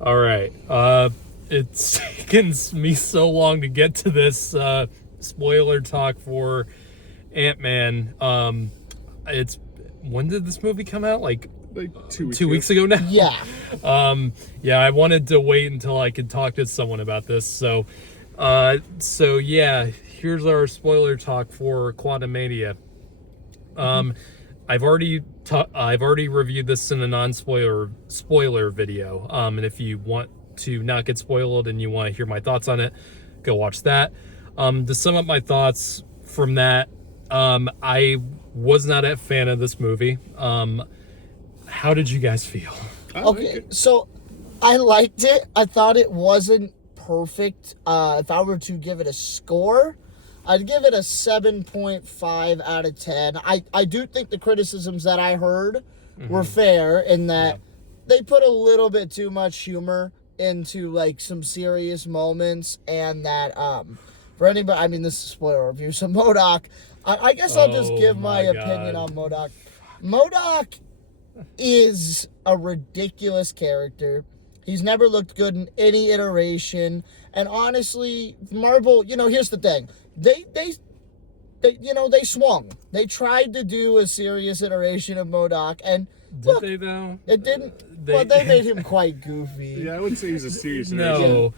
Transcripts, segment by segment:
All right. It's taken me so long to get to this spoiler talk for Ant-Man. It's when did this movie come out? Like 2 weeks ago now. Yeah. Yeah. I wanted to wait until I could talk to someone about this. So yeah. Here's our spoiler talk for QUANTUMANIA. I've already reviewed this in a non-spoiler video. And if you want to not get spoiled and you want to hear my thoughts on it, go watch that. To sum up my thoughts from that, I was not a fan of this movie. How did you guys feel? Okay, so I liked it. I thought it wasn't perfect. If I were to give it a score, I'd give it a 7.5 out of 10. I do think the criticisms that I heard were fair in that they put a little bit too much humor into like some serious moments, and that for anybody, I mean, this is a spoiler review, so MODOK, I guess I'll just give my opinion on MODOK. MODOK is a ridiculous character. He's never looked good in any iteration, and honestly, Marvel, here's the thing. They swung. They tried to do a serious iteration of MODOK, and did they though? It didn't. Well, they made him quite goofy. Yeah, I wouldn't say he's a serious No,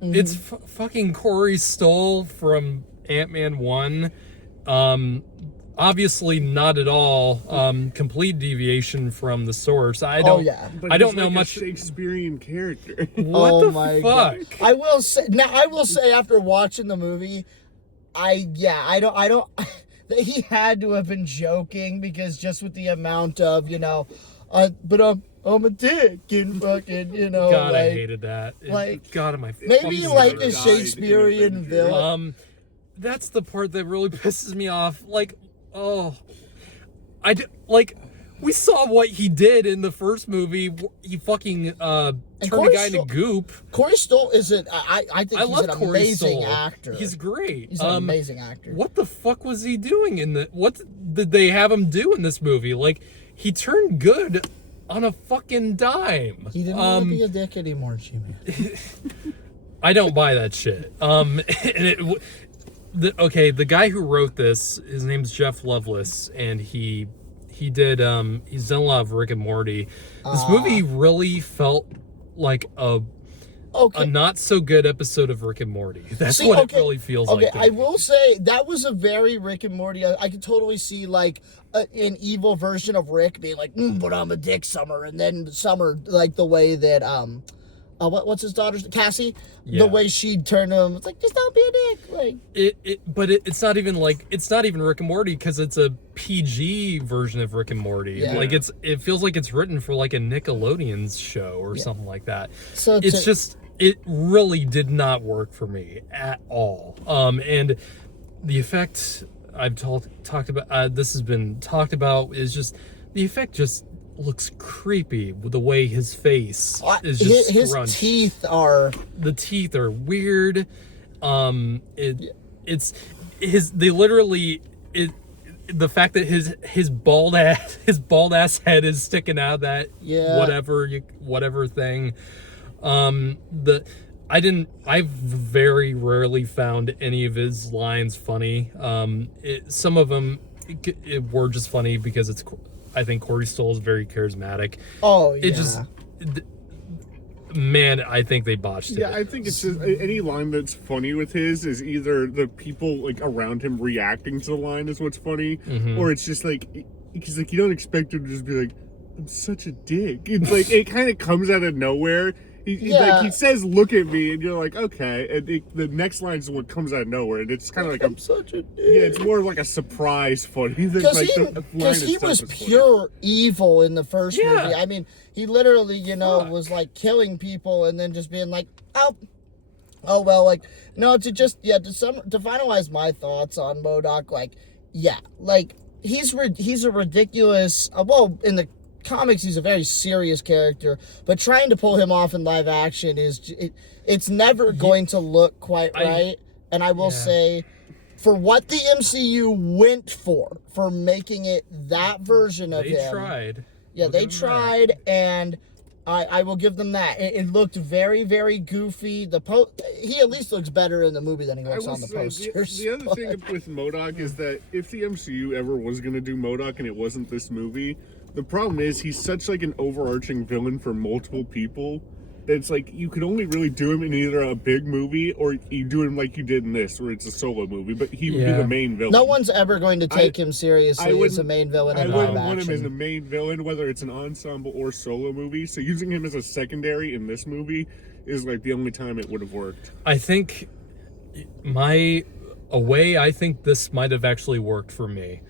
it's fucking Corey Stoll from Ant-Man 1. Obviously not at all complete deviation from the source. I don't know much. A Shakespearean character. What the fuck? God. I will say after watching the movie, I don't he had to have been joking, because just with the amount of, but I'm a dick and fucking, God, I hated that. God, am I maybe like a Shakespearean villain. That's the part that really pisses me off. We saw what he did in the first movie. He fucking turned a guy into goop. Corey Stoll is I think he's an amazing actor. He's great. He's an amazing actor. What the fuck was he doing what did they have him do in this movie? Like, he turned good on a fucking dime. He didn't want to be a dick anymore, G-Man. I don't buy that shit. The guy who wrote this, his name's Jeff Loveless, and he's done a lot of Rick and Morty. This movie really felt like a not so good episode of Rick and Morty. That's what it really feels like. Okay, I will say that was a very Rick and Morty. I could totally see like an evil version of Rick being like, but I'm a dick, Summer, and then Summer, like the way that what's his daughter's Cassie? Yeah. The way she turned to him, it's like, just don't be a dick. Like it's not even Rick and Morty, because it's a PG version of Rick and Morty. Yeah. Like it feels like it's written for like a Nickelodeon's show or something like that. So it really did not work for me at all. And the effect I've talked about, this has been talked about, is just the effect just looks creepy with the way his face is just scrunched. The teeth are weird. The fact that his bald ass head is sticking out of that whatever thing. I've very rarely found any of his lines funny. Some of them were just funny because I think Corey Stoll is very charismatic. Oh, yeah. I think they botched it. Yeah, I think it's just any line that's funny with his is either the people like around him reacting to the line is what's funny, or it's just like, because like you don't expect him to just be like, I'm such a dick. It's like it kind of comes out of nowhere. He says, "Look at me," and you're like, "Okay." And the next line is what comes out of nowhere, and it's kind of like I'm such a dick. Yeah, it's more like a surprise funny. Because he was pure evil in the first movie. I mean, he literally, was like killing people, and then just being like, "Oh well." Like, no, to finalize my thoughts on MODOK, he's a ridiculous. In the comics, he's a very serious character, but trying to pull him off in live action it's never going to look quite right. And I will say, for what the MCU went for making it that version of him, they tried. Yeah, they tried, and I will give them that. It looked very, very goofy. He at least looks better in the movie than he looks on the posters. The other thing with MODOK is that if the MCU ever was going to do MODOK and it wasn't this movie, the problem is he's such like an overarching villain for multiple people that it's like you could only really do him in either a big movie or you do him like you did in this, where it's a solo movie, but he would be the main villain. No one's ever going to take him seriously as a main villain in live action. I wouldn't want him as a main villain, whether it's an ensemble or solo movie. So using him as a secondary in this movie is like the only time it would have worked. I think a way I think this might have actually worked for me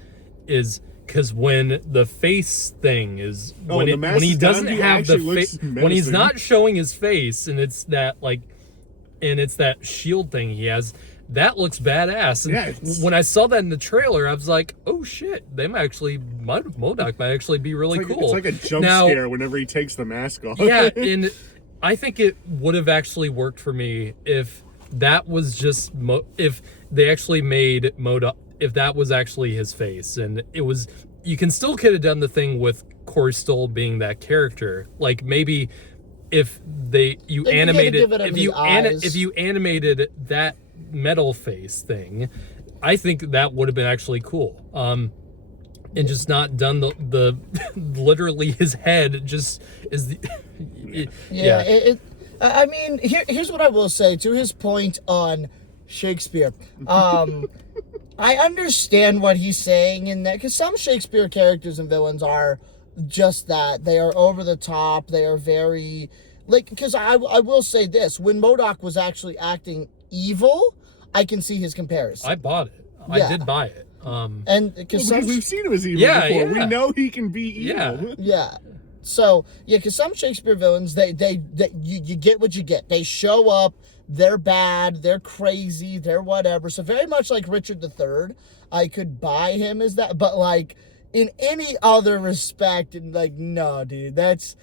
is because when the face thing is when he doesn't have the face, when he's not showing his face, and it's that shield thing he has, that looks badass. And when I saw that in the trailer, I was like, oh shit, MODOK might actually be really cool. It's like a jump scare whenever he takes the mask off. Yeah, and I think it would have actually worked for me if that was just if they actually made MODOK, if that was actually his face, and it was, you can still could have done the thing with Corey Stoll being that character. Like maybe if you animated that metal face thing, I think that would have been actually cool. And just not done the literally his head just is the I mean, here's what I will say to his point on Shakespeare. I understand what he's saying in that, because some Shakespeare characters and villains are just that. They are over the top. They are very, like, because I will say this, when MODOK was actually acting evil, I can see his comparison. I bought it. I did buy it. And because we've seen him as evil before. We know he can be evil. Yeah. So, because some Shakespeare villains, they you get what you get. They show up, they're bad, they're crazy, they're whatever. So very much like Richard III, I could buy him as that, but like in any other respect, and like, no, dude, that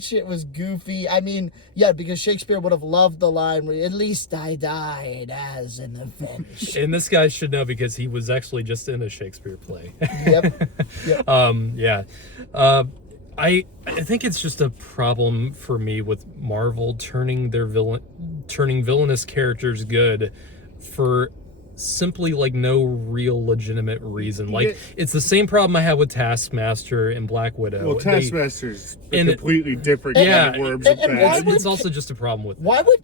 shit was goofy. I mean, yeah, because Shakespeare would have loved the line where, at least I died as an avenged. And this guy should know because he was actually just in a Shakespeare play. Yep. I think it's just a problem for me with Marvel turning villainous characters good for simply like no real legitimate reason. Like it's the same problem I had with Taskmaster and Black Widow. Well, Taskmaster's completely different. It's also just a problem with. Why would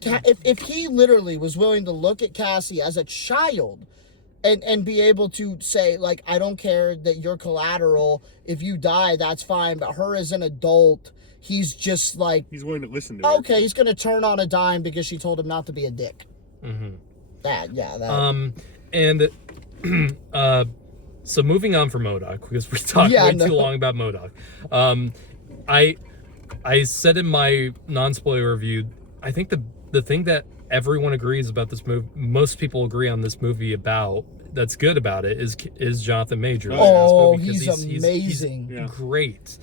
if he literally was willing to look at Cassie as a child and be able to say, like, I don't care that you're collateral. If you die, that's fine. But her as an adult, he's just like, he's willing to listen to her. Okay, he's going to turn on a dime because she told him not to be a dick. Mm-hmm. So moving on from MODOK, because we talked too long about MODOK. I said in my non-spoiler review, I think the thing that everyone agrees about this movie, most people agree on this movie about, that's good about it, is Jonathan Majors. Oh, he's amazing. He's great.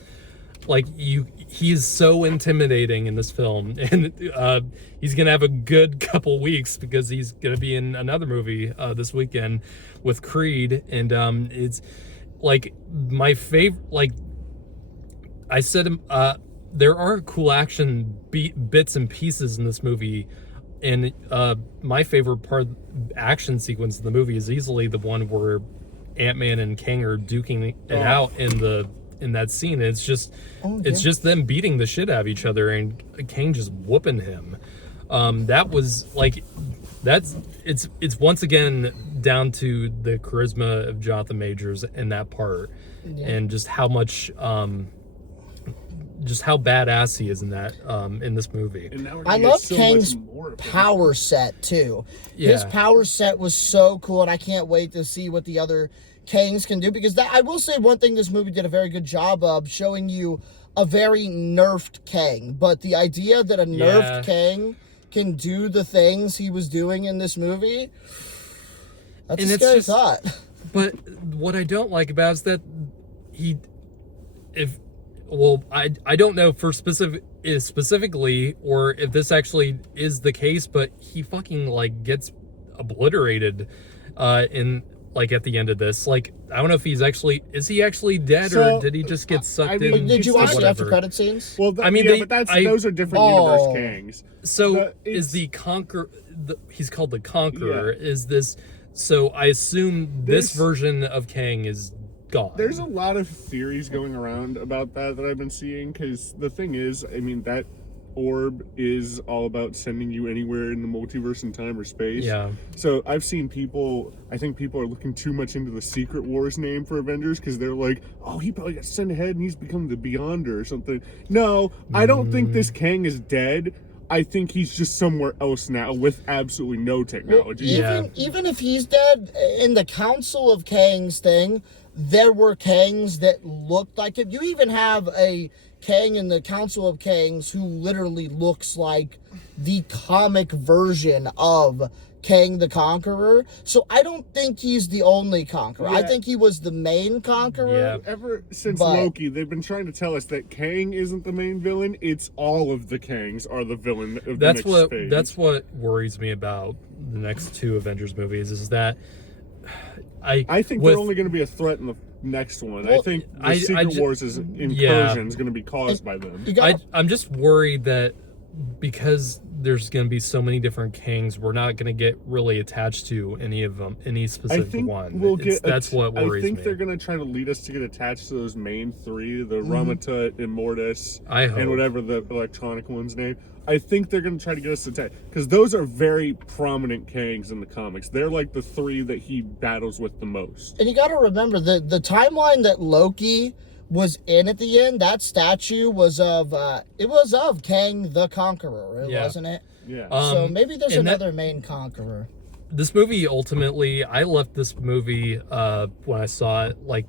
Like, he's so intimidating in this film, and he's gonna have a good couple weeks because he's gonna be in another movie this weekend with Creed, and it's like my favorite. Like I said, there are cool action bits and pieces in this movie. And my favorite action sequence of the movie is easily the one where Ant-Man and Kang are duking it out in that scene. It's just just them beating the shit out of each other and Kang just whooping him. That was like, it's once again down to the charisma of Jonathan Majors in that part, and just how much just how badass he is in that in this movie. I love Kang's power set too. Yeah. His power set was so cool, and I can't wait to see what the other Kangs can do, because I will say one thing this movie did a very good job of showing you a very nerfed Kang, but the idea that a nerfed Kang can do the things he was doing in this movie, that's a scary thought. But what I don't like about it is that I don't know for specifically, or if this actually is the case, but he fucking like gets obliterated in like at the end of this. Like, I don't know if is he actually dead, So, or did he just get sucked I mean, in? Did you or watch the whatever? after credit scenes? Well, I mean, but those are different universe Kangs. So is the Conqueror? He's called the Conqueror. Yeah. Is this? So I assume this version of Kang is gone. There's a lot of theories going around about that I've been seeing, because the thing is, I mean, that orb is all about sending you anywhere in the multiverse in time or space. Yeah. So I've seen I think people are looking too much into the Secret Wars name for Avengers, because they're like, oh, he probably got sent ahead and he's become the Beyonder or something. No, I don't think this Kang is dead. I think he's just somewhere else now with absolutely no technology. Even if he's dead, in the Council of Kangs thing, there were Kangs that looked like him. You even have a Kang in the Council of Kangs who literally looks like the comic version of Kang the Conqueror. So I don't think he's the only Conqueror. I think he was the main Conqueror. Yeah. Ever since Loki, they've been trying to tell us that Kang isn't the main villain. It's all of the Kangs are the villain of the next phase. That's what worries me about the next two Avengers movies, is that I think they're only going to be a threat in the next one. Well, I think the Secret Wars' incursion is going to be caused by them. I'm just worried that because there's going to be so many different Kangs, we're not going to get really attached to any of them, any specific one. That's what worries me. I think they're going to try to lead us to get attached to those main three, the Ramatut, Immortus, and whatever the electronic one's name. I think they're going to try to get us attached, because those are very prominent Kangs in the comics. They're like the three that he battles with the most. And you got to remember, the timeline that Loki was in at the end, that statue was of Kang the Conqueror, wasn't it? Yeah. So maybe there's another main Conqueror. This movie, ultimately, I left this movie when I saw it, like,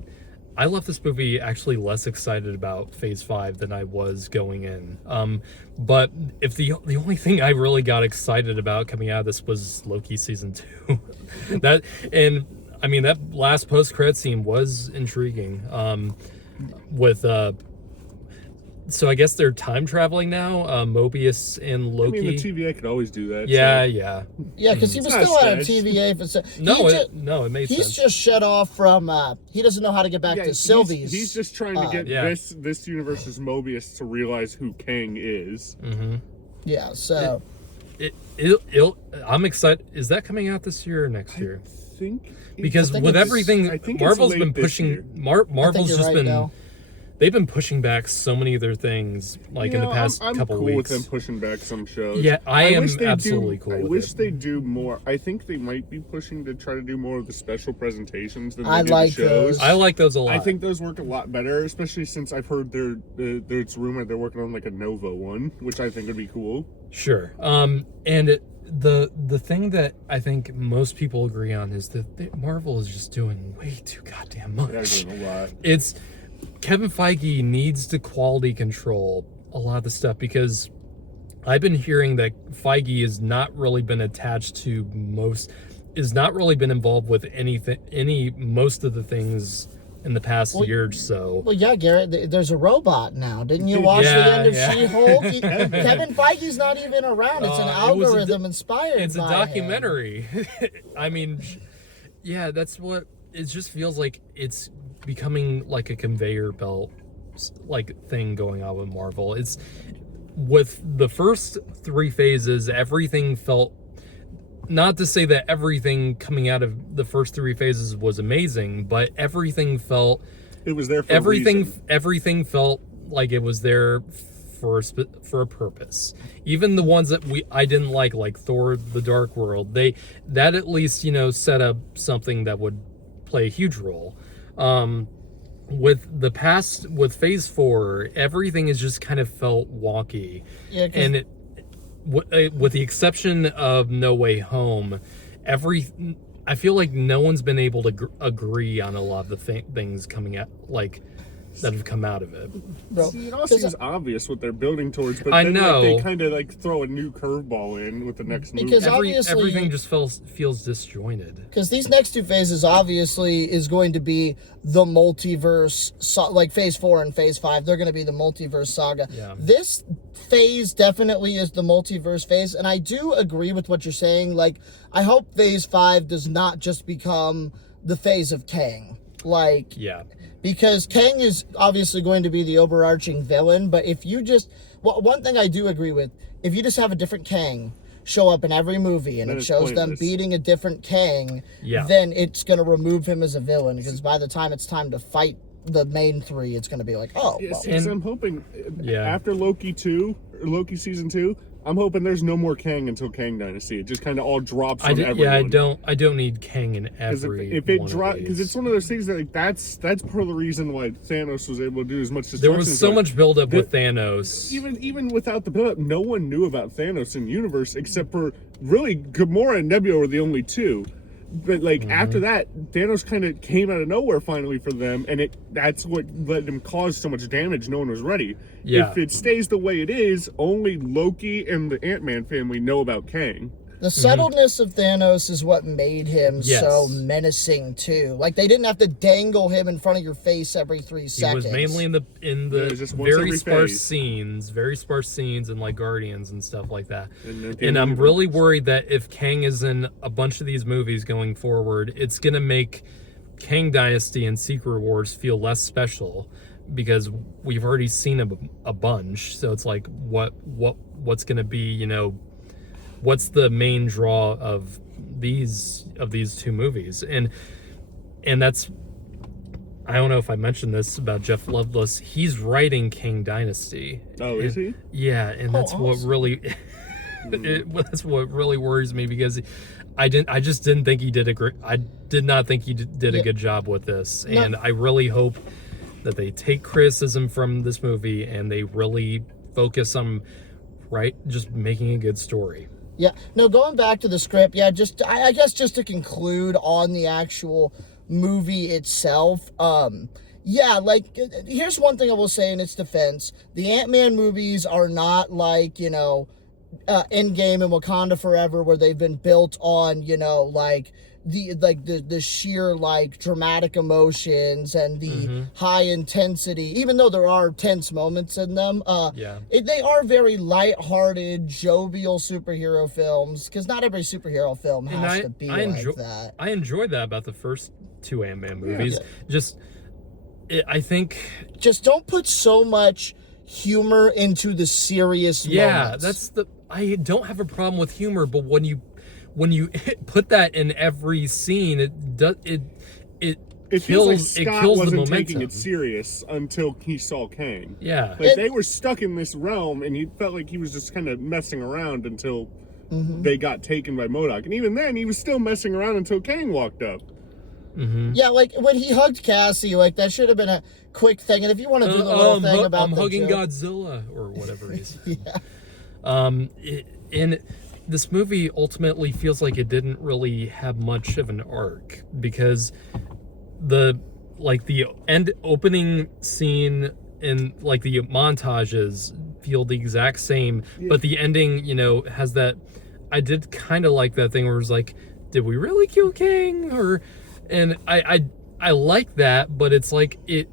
I left this movie actually less excited about Phase 5 than I was going in. But if the only thing I really got excited about coming out of this was Loki Season 2. That last post-credit scene was intriguing. So I guess they're time traveling now. Mobius and Loki. I mean, the TVA could always do that. Yeah, so. Yeah, because he was still at a TVA facility. No, it made sense. He's just shut off from. He doesn't know how to get back to Sylvie's. He's just trying to get this universe's Mobius to realize who Kang is. Mm-hmm. Yeah. So. I'm excited. Is that coming out this year or next year? Because with everything, Marvel's been pushing. Marvel's just been. They've been pushing back so many of their things, like in the past couple cool weeks. with them pushing back some shows. Yeah, I am absolutely cool with it. I wish they do more. I think they might be pushing to try to do more of the special presentations than they do the shows. I like those a lot. I think those work a lot better, especially since I've heard it's rumored they're working on like a Nova one, which I think would be cool. Sure. The thing that I think most people agree on is that Marvel is just doing way too goddamn much. They're doing a lot. Kevin Feige needs to quality control a lot of the stuff, because I've been hearing that Feige has not really been attached to not really been involved with most of the things in the past year or so. Well, yeah, Garrett, there's a robot now. Didn't you watch the end of She-Hulk? Kevin Feige's not even around. It's an algorithm inspired by It's a documentary. I mean, yeah, that's what it just feels like. It's becoming like a conveyor belt like thing going on with Marvel. It's with the first three phases, everything felt, not to say that everything coming out of the first three phases was amazing, but everything felt it was there for everything felt like it was there for a purpose. Even the ones that I didn't like Thor: The Dark World, that at least set up something that would play a huge role. With Phase 4, everything has just kind of felt wonky. Yeah, and with the exception of No Way Home, I feel like no one's been able to agree on a lot of the things coming out, like, that have come out of it. See, it all seems obvious what they're building towards, but I then know. they kind of throw a new curveball in with the next movie. Because obviously everything just feels disjointed. Because these next two phases obviously is going to be the multiverse, like Phase 4 and Phase 5. They're going to be the multiverse saga. Yeah. This phase definitely is the multiverse phase, and I do agree with what you're saying. Like, I hope Phase 5 does not just become the phase of Kang. Like, Yeah. because Kang is obviously going to be the overarching villain, but if you just, well, one thing I do agree with, if you just have a different Kang show up in every movie and Then it it's shows them pointless. beating a different Kang, Yeah. then it's going to remove him as a villain, because by the time it's time to fight the main three, it's going to be like, oh, Yeah, well. see, 'cause I'm hoping Yeah. after Loki 2, or Loki season 2, I'm hoping there's no more Kang until Kang Dynasty. It just kind of all drops on everyone. Yeah, I don't need Kang in every if it one drops, of because these. it's one of those things that like that's part of the reason why Thanos was able to do as much destruction. There was so as much buildup with Thanos. even without the buildup, no one knew about Thanos in the universe except for really Gamora and Nebula were the only two. But like after that, Thanos kind of came out of nowhere finally for them, and that's what let them cause so much damage. No one was ready. Yeah. If it stays the way it is, only Loki and the Ant-Man family know about Kang. The settledness of Thanos is what made him Yes. so menacing too. Like, they didn't have to dangle him in front of your face every 3 He seconds. was mainly in the Yeah, just once very every sparse phase. scenes in like Guardians and stuff like that. And And I'm really worried that if Kang is in a bunch of these movies going forward, it's gonna make Kang Dynasty and Secret Wars feel less special, because we've already seen a bunch. So it's like, what's gonna be, you know, what's the main draw of these two movies? And that's, I don't know if I mentioned this about Jeff Loveless. He's writing King Dynasty. Oh, is he? Yeah, and that's what awesome. really that's what really worries me, because I just didn't think he did I did not think he did a good job with this. No. And I really hope that they take criticism from this movie and they really focus on just making a good story. Yeah. No, going back to the script, yeah, just I guess just to conclude on the actual movie itself, yeah, like, here's one thing I will say in its defense. The Ant-Man movies are not like, you know, Endgame and Wakanda Forever, where they've been built on, you know, like the sheer like dramatic emotions and the high intensity, even though there are tense moments in them. They are very lighthearted, jovial superhero films, because not every superhero film has to be like that. I enjoyed that about the first 2 Ant-Man movies. I think just don't put so much humor into the serious moments. I don't have a problem with humor, but when you put that in every scene, it feels like kills Scott the wasn't momentum. taking it serious until he saw Kang. Yeah. Like, they were stuck in this realm, and he felt like he was just kind of messing around until they got taken by MODOK. And even then, he was still messing around until Kang walked up. Yeah, like when he hugged Cassie, like that should have been a quick thing. And if you want to do the little thing about I'm the hugging joke, Godzilla or whatever he's. yeah. And this movie ultimately feels like it didn't really have much of an arc, because the opening scene and like the montages feel the exact same, but the ending, you know, has that. I did kind of like that thing where it was like, did we really kill Kang? And I like that, but it's like it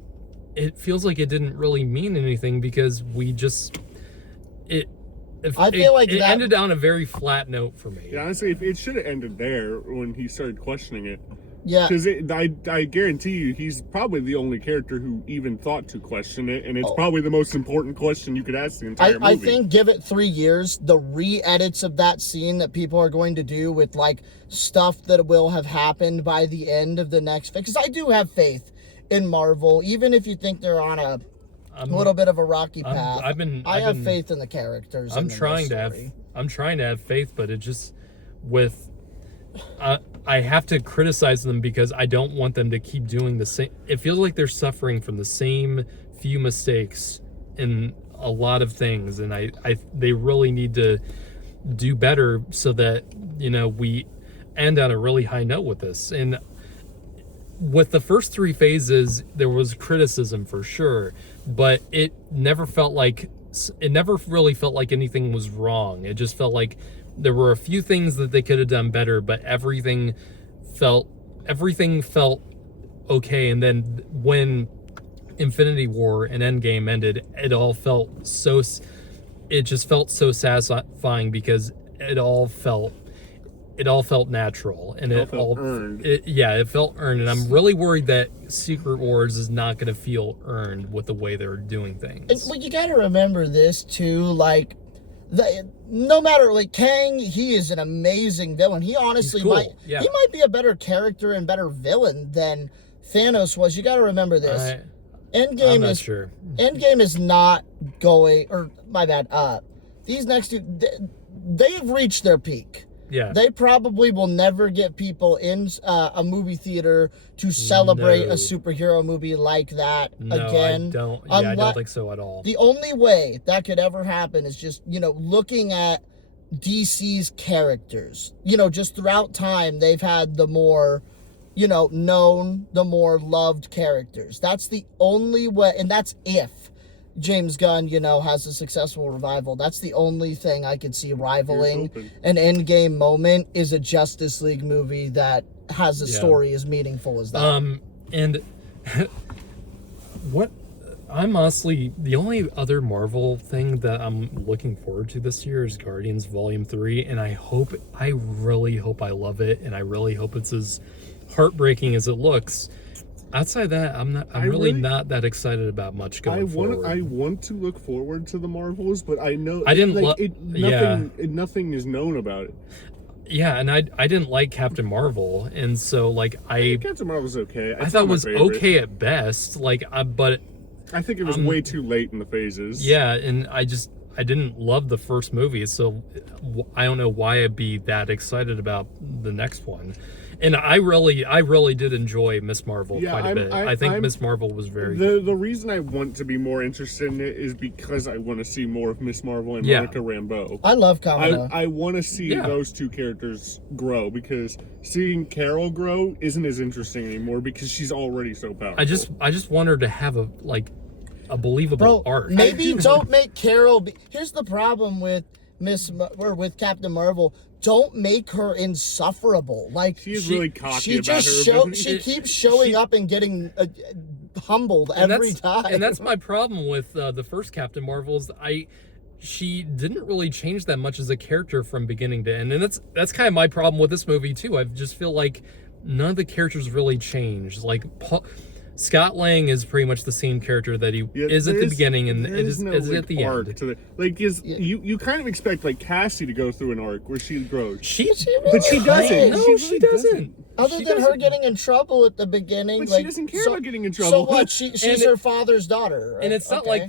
feels like it didn't really mean anything, because we just I feel like it that ended on a very flat note for me. Yeah, honestly, it should have ended there when he started questioning it. Yeah. Because I guarantee you, he's probably the only character who even thought to question it, and it's probably the most important question you could ask the entire movie. I think, give it 3 years, the re-edits of that scene that people are going to do with like stuff that will have happened by the end of the next, because I do have faith in Marvel, even if you think they're on a little bit of a rocky path. I have faith in the characters. I'm trying to have faith, but it just I have to criticize them because I don't want them to keep doing the same. It feels like they're suffering from the same few mistakes in a lot of things, and they really need to do better so that, you know, we end on a really high note with this. And with the first 3 phases, there was criticism for sure, but it never really felt like anything was wrong. It just felt like there were a few things that they could have done better, but everything felt okay. And then when Infinity War and Endgame ended, it just felt so satisfying, because it all felt it all felt natural, and it felt earned. It felt earned, and I'm really worried that Secret Wars is not going to feel earned with the way they're doing things. And, well, you got to remember this too, like, no matter, like, Kang, he is an amazing villain. He honestly cool. might be a better character and better villain than Thanos was. You got to remember this. I'm not sure. Endgame is not going, or my bad. These next two, they have reached their peak. Yeah. They probably will never get people in a movie theater to celebrate a superhero movie like that again. I don't think so at all. The only way that could ever happen is just, looking at DC's characters. Just throughout time, they've had the more, known, the more loved characters. That's the only way, and that's if James Gunn, has a successful revival. That's the only thing I could see rivaling an Endgame moment, is a Justice League movie that has a story as meaningful as that. And what I'm honestly, the only other Marvel thing that I'm looking forward to this year is Guardians Volume 3, and I really hope I love it, and I really hope it's as heartbreaking as it looks. Outside of that, I'm really not that excited about much going forward. I want to look forward to the Marvels, but I know nothing is known about it. Yeah, and I didn't like Captain Marvel, and so Captain Marvel's okay. I thought it was okay at best. But I think it was way too late in the phases. Yeah, and I didn't love the first movie, so I don't know why I'd be that excited about the next one. And I really did enjoy Miss Marvel quite a bit. I think Miss Marvel was very good. The reason I want to be more interested in it is because I want to see more of Miss Marvel and Monica Rambeau. I love Kamala. I want to see those two characters grow, because seeing Carol grow isn't as interesting anymore because she's already so powerful. I just want her to have a believable arc. Maybe don't make Carol here's the problem with with Captain Marvel. Don't make her insufferable. She's really cocky about her. She keeps showing up and getting humbled every time. And that's my problem with the first Captain Marvel. Is she didn't really change that much as a character from beginning to end, and that's kind of my problem with this movie too. I just feel like none of the characters really changed. Scott Lang is pretty much the same character that he is at the beginning and is at the end. You kind of expect Cassie to go through an arc where she grows. But she doesn't. No, she doesn't. Other than her getting in trouble at the beginning, but she doesn't care about getting in trouble. So what? She's her father's daughter, right? And it's not like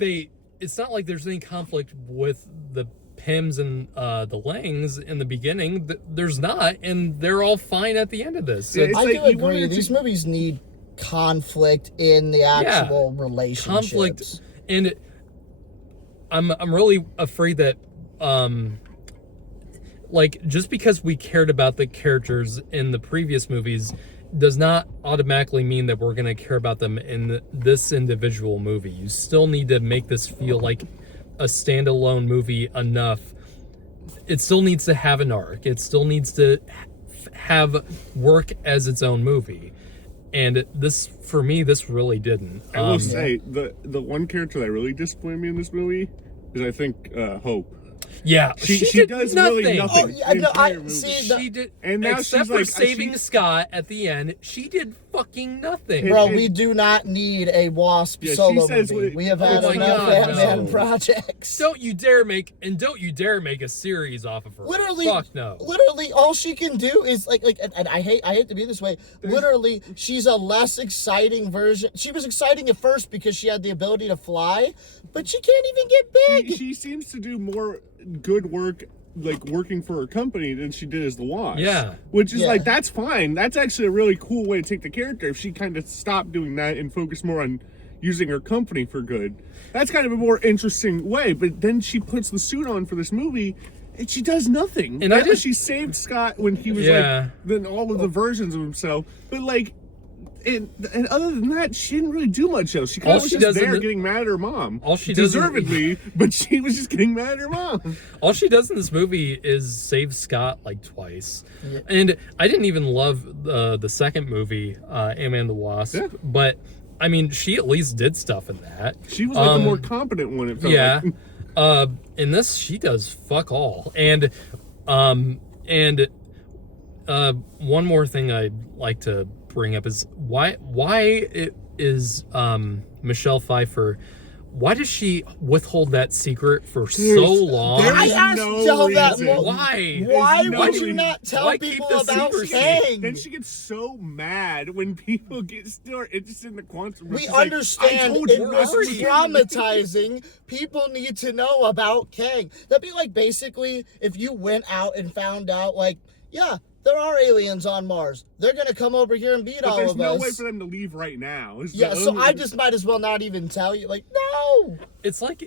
there's any conflict with the Pims and the Langs in the beginning. There's not, and they're all fine at the end of this. I do agree. These movies need conflict in the actual relationships. Conflict, and I'm really afraid that just because we cared about the characters in the previous movies does not automatically mean that we're going to care about them in this individual movie. You still need to make this feel like a standalone movie enough. It still needs to have an arc. It still needs to have work as its own movie. And this, for me, this really didn't. I will say, the one character that really disappointed me in this movie is, I think, Hope. Yeah, she does nothing. really nothing. She did, and now except she's for saving Scott at the end, she did fucking nothing. Bro, we do not need a WASP solo movie. We have had enough Ant-Man projects. Don't you dare make a series off of her. Literally, fuck no. Literally, all she can do is and I hate to be this way. Literally, she's a less exciting version. She was exciting at first because she had the ability to fly, but she can't even get big. She seems to do more good work working for her company than she did as the Wasp. Yeah. Which is that's fine. That's actually a really cool way to take the character if she kind of stopped doing that and focused more on using her company for good. That's kind of a more interesting way. But then she puts the suit on for this movie and she does nothing. And she saved Scott when he was then all of the versions of himself. But and other than that, she didn't really do much else. She kind of was just there getting mad at her mom. All she does, deservedly, but she was just getting mad at her mom. All she does in this movie is save Scott twice. Yeah. And I didn't even love the second movie, Ant-Man the Wasp. Yeah. But I mean, she at least did stuff in that. She was the more competent one. It felt like. In this, she does fuck all. And one more thing I'd like to bring up is why it is Michelle Pfeiffer. Why does she withhold that secret for so long? there I is asked no y'all that. reason. Why? Why no would you reason. not tell Why keep people the about secrecy? Kang? Then she gets so mad when people get still interested in the quantum. We She's like, understand I told you we're it's already- traumatizing. People need to know about Kang. That'd be like basically if you went out and found out, like, yeah, there are aliens on Mars. They're gonna come over here and beat But all there's of no us. way for them to leave right now. It's Yeah, the so only- I just might as well not even tell you. Like, no. It's like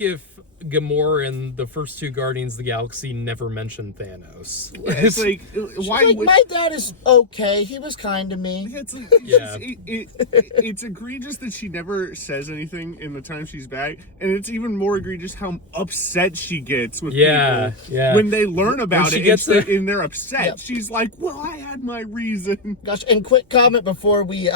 if Gamora in the first two Guardians of the Galaxy never mentioned Thanos. It's like, why Like, would... my dad is okay. He was kind to me. It's, Yeah. it's egregious that she never says anything in the time she's back, and it's even more egregious how upset she gets with Yeah, people yeah. when they learn about she it gets and they're upset. Yep. She's like, "Well, I had my reason." Gosh, and quick comment before we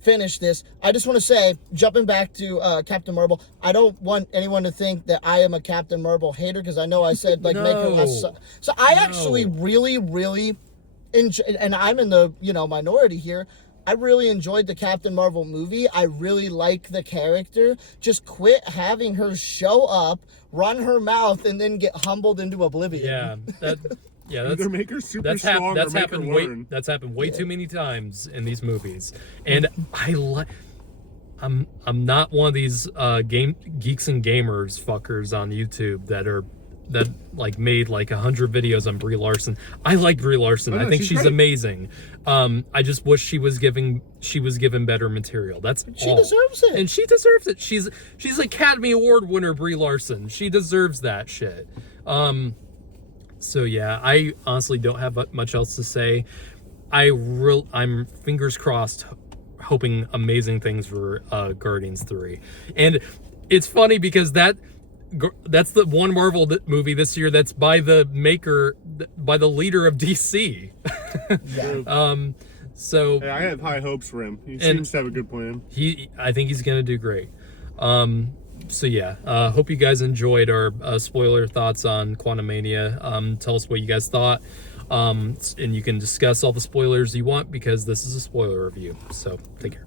finish this. I just want to say, jumping back to Captain Marvel, I don't want anyone to think that I am a Captain Marvel hater, because I know I said, like, make her less... No. So I actually really, really enjoy, and I'm in the, minority here, I really enjoyed the Captain Marvel movie. I really like the character. Just quit having her show up, run her mouth, and then get humbled into oblivion. That's Either make her super strong that's or make happened her way learn. that's happened way too many times in these movies, and I'm not one of these game geeks and gamers fuckers on YouTube that like made like 100 videos on Brie Larson. I like Brie Larson. Oh, no, I think she's great. amazing. I just wish she was given better material. That's She all. deserves it. And she deserves it. She's Academy Award winner Brie Larson. She deserves that shit. So yeah, I honestly don't have much else to say. I'm fingers crossed, hoping amazing things for Guardians 3. And it's funny because that's the one Marvel movie this year that's by the leader of DC. Yeah. So Hey, I have high hopes for him. He seems to have a good plan. I think he's gonna do great. So yeah, hope you guys enjoyed our spoiler thoughts on Quantumania. Tell us what you guys thought, and you can discuss all the spoilers you want, because this is a spoiler review. So take care.